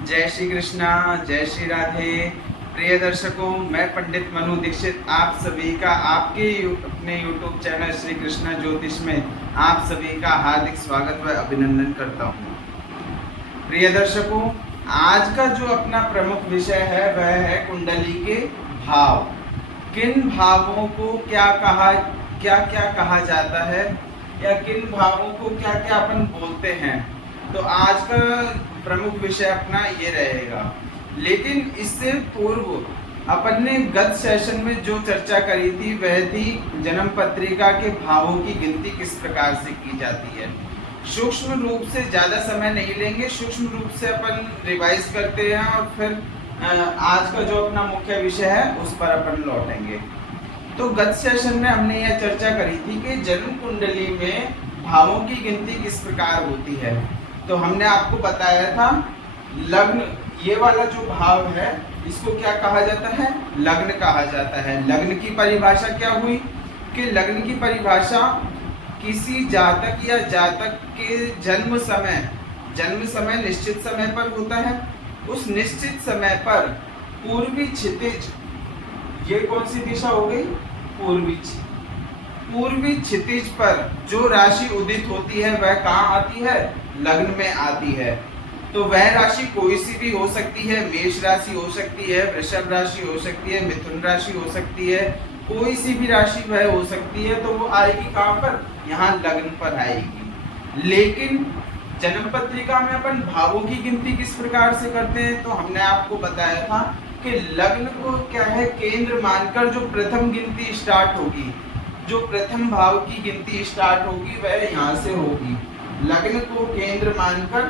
जय श्री कृष्णा, जय श्री राधे। प्रिय दर्शकों, मैं पंडित मनु दीक्षित आप सभी का आपके अपने YouTube चैनल श्री कृष्णा ज्योतिष में आप सभी का हार्दिक स्वागत व अभिनंदन करता हूँ। प्रिय दर्शकों, आज का जो अपना प्रमुख विषय है वह है कुंडली के भाव। किन भावों को क्या क्या कहा जाता है या किन भावों को क्या क्या अपन बोलते हैं, तो आज का प्रमुख विषय अपना ये रहेगा। लेकिन इससे पूर्व अपन ने गत सेशन में जो चर्चा करी थी वह थी जन्म पत्रिका के भावों की गिनती किस प्रकार से की जाती है। सूक्ष्म रूप से ज़्यादा समय नहीं लेंगे, सूक्ष्म रूप से अपन रिवाइज करते हैं और फिर आज का जो अपना मुख्य विषय है उस पर अपन लौटेंगे। तो गत सेशन में हमने यह चर्चा करी थी कि जन्म कुंडली में भावों की गिनती किस प्रकार होती है। तो हमने आपको बताया था लग्न, ये वाला जो भाव है इसको क्या कहा जाता है, लग्न कहा जाता है। लग्न की परिभाषा क्या हुई कि लग्न की परिभाषा किसी जातक या जातक के जन्म समय निश्चित समय पर होता है। उस निश्चित समय पर पूर्वी क्षितिज, ये कौन सी दिशा हो गई, पूर्वी क्षितिज पर जो राशि उदित होती है वह कहाँ आती है, लग्न में आती है। तो वह राशि कोई सी भी हो सकती है, मेष राशि हो सकती है, वृषभ राशि हो सकती है, मिथुन राशि हो सकती है, कोई सी भी राशि वह हो सकती है। तो वो आएगी कहाँ पर, यहाँ लग्न पर आएगी। लेकिन जन्म पत्रिका में अपन भावों की गिनती किस प्रकार से करते हैं, तो हमने आपको बताया था कि लग्न को क्या है, केंद्र मानकर जो प्रथम गिनती स्टार्ट होगी, जो प्रथम भाव की गिनती स्टार्ट होगी वह यहाँ से होगी। लग्न को केंद्र मानकर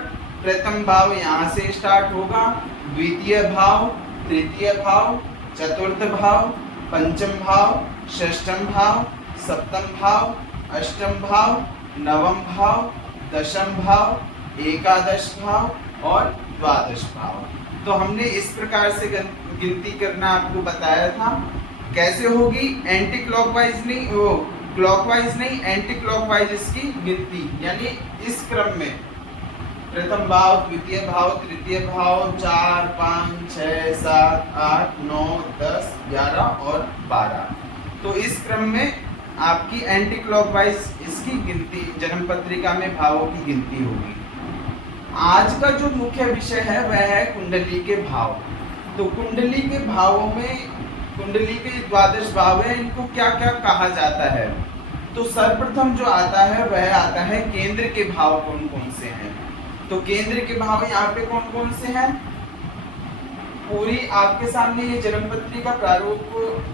प्रथम भाव यहाँ से स्टार्ट होगा, द्वितीय भाव, तृतीय भाव, चतुर्थ भाव, पंचम भाव, षष्ठम भाव, सप्तम भाव, अष्टम भाव, नवम भाव, दशम भाव, एकादश भाव और द्वादश भाव। तो हमने इस प्रकार से गिनती करना आपको बताया था। कैसे होगी, एंटी क्लॉकवाइज नहीं, क्लॉकवाइज नहीं, एंटी क्लॉकवाइज इसकी गिनती, यानी इस क्रम में प्रथम भाव, द्वितीय भाव, तृतीय भाव, 4, 5, 6, 7, 8, 9, 10, 11 और 12। तो इस क्रम में आपकी एंटी क्लॉकवाइज इसकी गिनती जन्म पत्रिका में भावों की गिनती होगी। आज का जो मुख्य विषय है वह है कुंडली के भाव। तो कुंडली के भावों में, कुंडली के द्वादश भाव है, इनको क्या क्या कहा जाता है। तो सर्वप्रथम जो आता है वह आता है केंद्र के भाव कौन कौन से हैं। तो केंद्र के भाव यहाँ पे कौन कौन से हैं, पूरी आपके सामने ये जन्म पत्रिका प्रारूप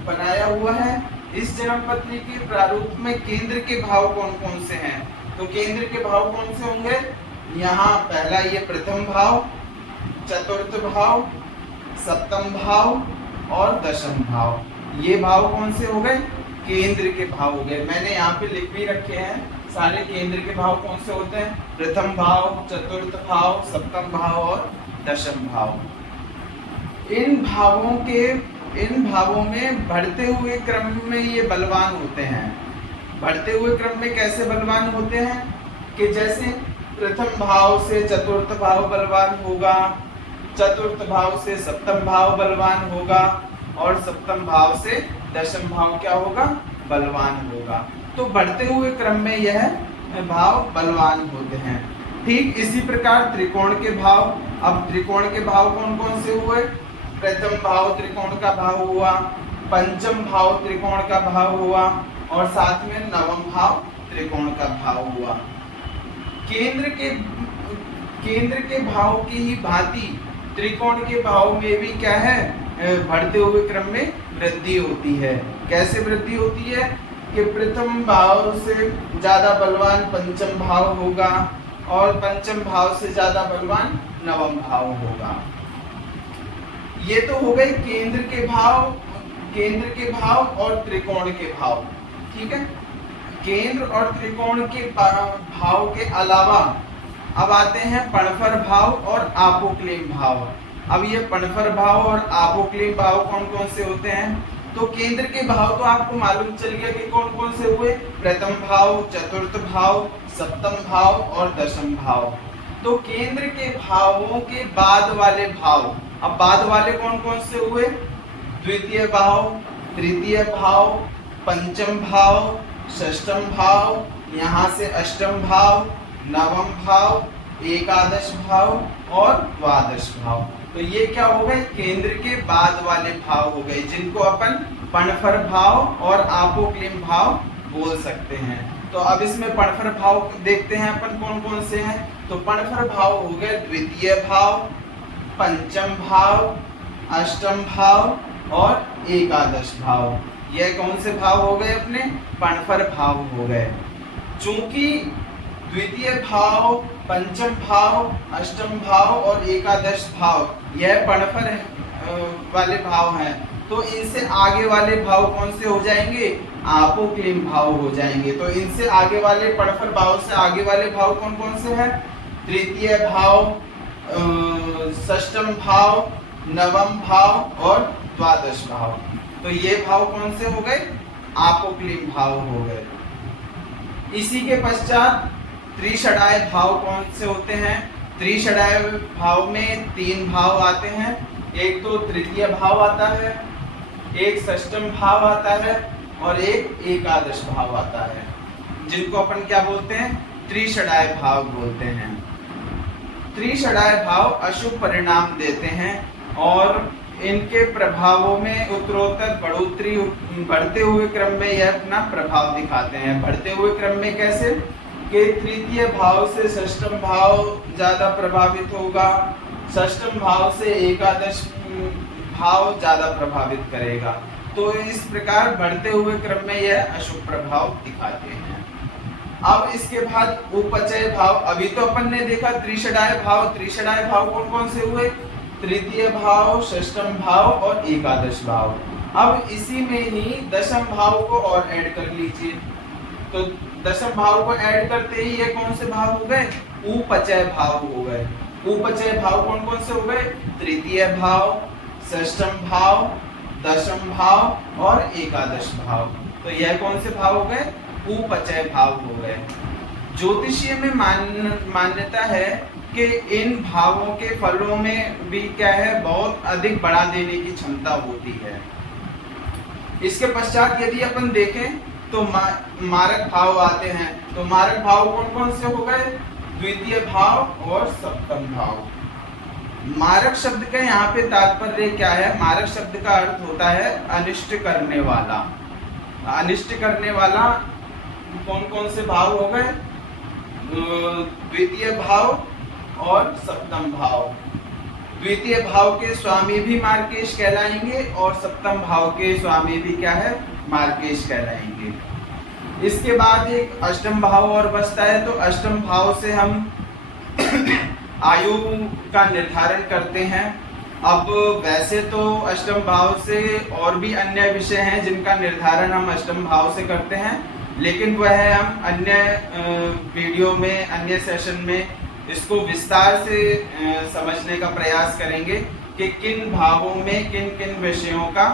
बनाया हुआ है। इस जन्म पत्री के प्रारूप में केंद्र के भाव कौन कौन से हैं। तो केंद्र के भाव कौन से होंगे, यहाँ पहला ये प्रथम भाव, चतुर्थ भाव, सप्तम भाव और दशम भाव, ये भाव कौन से हो गए, केंद्र के भाव हो गए। मैंने यहाँ पे लिख भी रखे हैं सारे केंद्र के भाव कौन से होते हैं, प्रथम भाव, चतुर्थ भाव, सप्तम भाव और दशम भाव। इन भावों में बढ़ते हुए क्रम में ये बलवान होते हैं। बढ़ते हुए क्रम में कैसे बलवान होते हैं कि जैसे प्रथम भाव से चतुर्थ भाव बलवान होगा, चतुर्थ भाव से सप्तम भाव बलवान होगा और सप्तम भाव से दशम भाव क्या होगा, बलवान होगा। तो बढ़ते हुए क्रम में यह भाव बलवान होते हैं। ठीक इसी प्रकार त्रिकोण के भाव, अब त्रिकोण के भाव कौन कौन से हुए, प्रथम भाव त्रिकोण का भाव हुआ, पंचम भाव त्रिकोण का भाव हुआ और साथ में नवम भाव त्रिकोण का भाव हुआ। केंद्र के भाव की ही भांति त्रिकोण के भाव में भी क्या है, बढ़ते हुए क्रम में वृद्धि होती है। कैसे वृद्धि होती है कि प्रथम भाव से ज्यादा बलवान पंचम भाव होगा और पंचम भाव से ज्यादा बलवान नवम भाव होगा। ये तो हो गए केंद्र के भाव और त्रिकोण के भाव, ठीक है। केंद्र और त्रिकोण के भाव के अलावा अब आते हैं पणफर भाव और आपोक्लेम भाव। अब ये पणफर भाव और आपोक्लेम भाव कौन कौन से होते हैं, तो केंद्र के भाव तो आपको मालूम चल गया कि कौन कौन से हुए, प्रथम भाव, चतुर्थ भाव, सप्तम भाव और दशम भाव। तो केंद्र के भावों के बाद वाले भाव, अब बाद वाले कौन कौन से हुए? द्वितीय भाव, तृतीय भाव, पंचम भाव, षष्ठम भाव, यहाँ से अष्टम भाव, नवम भाव, एकादश भाव और द्वादश भाव। तो ये क्या हो गए? केंद्र के बाद वाले भाव हो गए, जिनको अपन पणफर भाव और आपोक्लिम भाव बोल सकते हैं। तो अब इसमें पणफर भाव देखते हैं अपन कौन कौन से हैं। तो पणफर भाव हो गए द्वितीय भाव, पंचम भाव, अष्टम भाव और एकादश भाव। ये कौन से भाव हो गए? अपने पणफर भाव हो गए। चूंकि द्वितीय भाव, पंचम भाव, अष्टम भाव और एकादश भाव यह पणफर वाले भाव हैं, तो इनसे आगे वाले भाव कौन से हो जाएंगे? आपोक्लिम भाव हो जाएंगे। तो इनसे आगे वाले पणफर भाव से आगे वाले भाव कौन कौन से हैं? तृतीय भाव, षष्ठम भाव, नवम भाव और द्वादश भाव। तो ये भाव कौन से हो गए? आपोक्लिम भाव हो गए। इसी के पश्चात त्रिषडाय भाव कौन से होते हैं? त्रिषडाय भाव में 3 भाव आते हैं। एक तो तृतीय भाव आता है, एक षष्ठम भाव आता है और एक एकादश भाव आता है, जिनको अपन क्या बोलते हैं? त्रिषडाय भाव बोलते हैं। त्रिषडाय भाव अशुभ परिणाम देते हैं और इनके प्रभावों में उत्तरोत्तर बढ़ोतरी, बढ़ते हुए क्रम में यह अपना प्रभाव दिखाते हैं। बढ़ते हुए क्रम में कैसे? कि तृतीय भाव से षष्ठम भाव ज्यादा प्रभावित होगा, षष्ठम भाव से एकादश भाव ज्यादा प्रभावित करेगा। तो इस प्रकार बढ़ते हुए क्रम में यह अशुभ प्रभाव दिखाते हैं। अब इसके बाद उपचय भाव। अभी तो अपन ने देखा त्रिषडाय भाव। त्रिषडाय भाव कौन कौन से हुए? तृतीय भाव, षष्ठम भाव और एकादश भाव। अब इसी में ही दशम भाव को और ऐड कर लीजिए। तो दशम भाव को ऐड करते ही ये कौन से भाव हो गए? उपचय भाव हो गए। उपचय भाव कौन कौन से हो गए? तृतीय भाव, षष्ठम भाव, दशम भाव और एकादश भाव। तो यह कौन से भाव हो गए? उपचय भाव हो गए। ज्योतिषीय में मान्यता है कि इन भावों के फलों में भी क्या है? बहुत अधिक बढ़ा देने की क्षमता होती है। इसके पश्चात यदि अपन देखें तो मारक भाव आते हैं। तो मारक भाव कौन कौन से हो गए? द्वितीय भाव और सप्तम भाव। मारक शब्द का यहाँ पे तात्पर्य क्या है? मारक शब्द का अर्थ होता है अनिष्ट करने वाला। अनिष्ट करने वाला कौन कौन से भाव हो गए? द्वितीय भाव और सप्तम भाव। द्वितीय भाव के स्वामी भी मार्केश कहलाएंगे और सप्तम भाव के स्वामी भी क्या है? मार्केश कहलाएंगे। इसके बाद एक अष्टम भाव और बचता है। तो अष्टम भाव से हम आयु का निर्धारण करते हैं। अब वैसे तो अष्टम भाव से और भी अन्य विषय हैं जिनका निर्धारण हम अष्टम भाव से करते हैं, लेकिन वह हम अन्य वीडियो में, अन्य सेशन में इसको विस्तार से समझने का प्रयास करेंगे कि किन भावों में किन किन विषयों का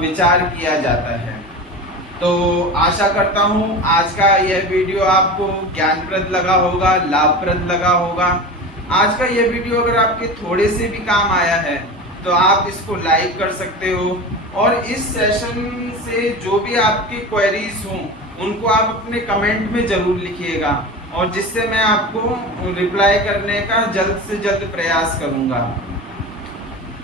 विचार किया जाता है। तो आशा करता हूँ आज का यह वीडियो आपको ज्ञानप्रद लगा होगा, लाभप्रद लगा होगा। आज का यह वीडियो अगर आपके थोड़े से भी काम आया है तो आप इसको लाइक कर सकते हो और इस सेशन से जो भी आपकी क्वेरीज हों उनको आप अपने कमेंट में ज़रूर लिखिएगा और जिससे मैं आपको रिप्लाई करने का जल्द से जल्द प्रयास करूँगा।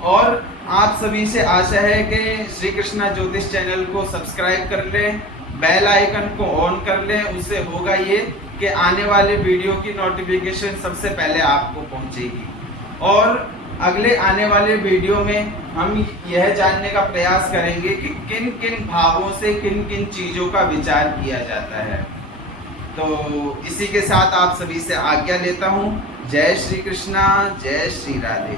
और आप सभी से आशा है कि श्री कृष्णा ज्योतिष चैनल को सब्सक्राइब कर लें, बेल आइकन को ऑन कर लें। उससे होगा ये कि आने वाले वीडियो की नोटिफिकेशन सबसे पहले आपको पहुंचेगी। और अगले आने वाले वीडियो में हम यह जानने का प्रयास करेंगे कि किन किन भावों से किन किन चीज़ों का विचार किया जाता है। तो इसी के साथ आप सभी से आज्ञा लेता हूँ। जय श्री कृष्णा, जय श्री राधे।